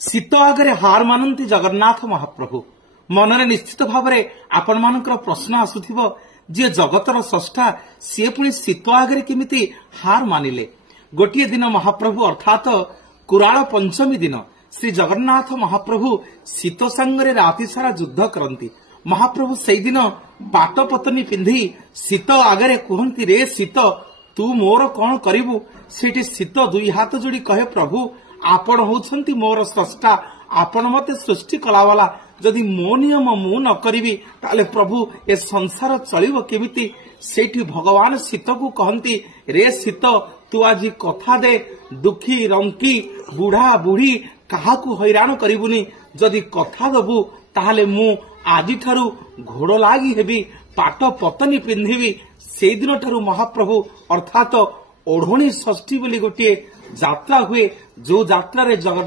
शीत आगे हार मानती जगन्नाथ महाप्रभु मनरे निश्चित भाव आपण मान प्रश्न आसुथिब जे जगतर स्रष्टा सी पुणी शीत आगे केमिति हार मानिले। गोटे दिन महाप्रभु अर्थात कुराल पंचमी दिन श्री जगन्नाथ महाप्रभु शीत सांगरे राति सारा युद्ध करती। महाप्रभु से दिन पाट पतनी पिंधि शीत आगे कहती रे शीत तू मोर कौन करिबु। सेठी शीत दुई हाथ जोड़ी कहे प्रभु आपण होउछंती मोर स्रष्टा आपण मते सृष्टि कलावाला जदि मो नियम मु न करिबी ताले प्रभु ए संसार चलिबो केमिति। सेठी भगवान शीत को कहती रे शीत तू आज कथा दे दुखी रंकी बुढ़ा बुढ़ी काहाकू हैरान करिबुनी जदि कथा दबु ताहले मु आदि ठारू घोड़ लागी हेबी पाट पतनी पिंधिबी। से दिन ठारू महाप्रभु अर्थात ओढ़णी षष्ठी बोली गोटे यात्रा हुए जो यात्रा रे जगन्नाथ